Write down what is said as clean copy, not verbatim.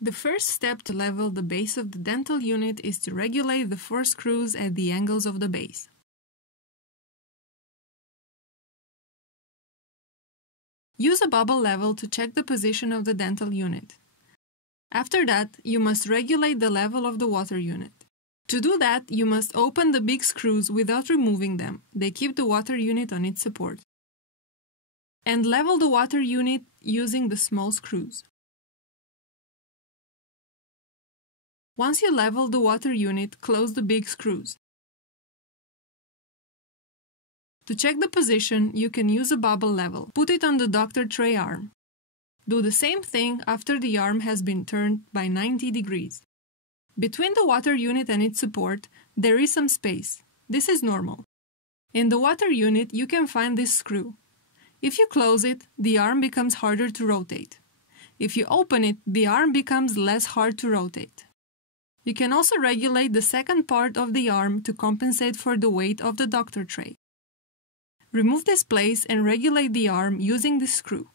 The first step to level the base of the dental unit is to regulate the 4 screws at the angles of the base. Use a bubble level to check the position of the dental unit. After that, you must regulate the level of the water unit. To do that, you must open the big screws without removing them. They keep the water unit on its support. And level the water unit using the small screws. Once you level the water unit, close the big screws. To check the position, you can use a bubble level. Put it on the doctor tray arm. Do the same thing after the arm has been turned by 90 degrees. Between the water unit and its support, there is some space. This is normal. In the water unit, you can find this screw. If you close it, the arm becomes harder to rotate. If you open it, the arm becomes less hard to rotate. You can also regulate the second part of the arm to compensate for the weight of the doctor tray. Remove this place and regulate the arm using this screw.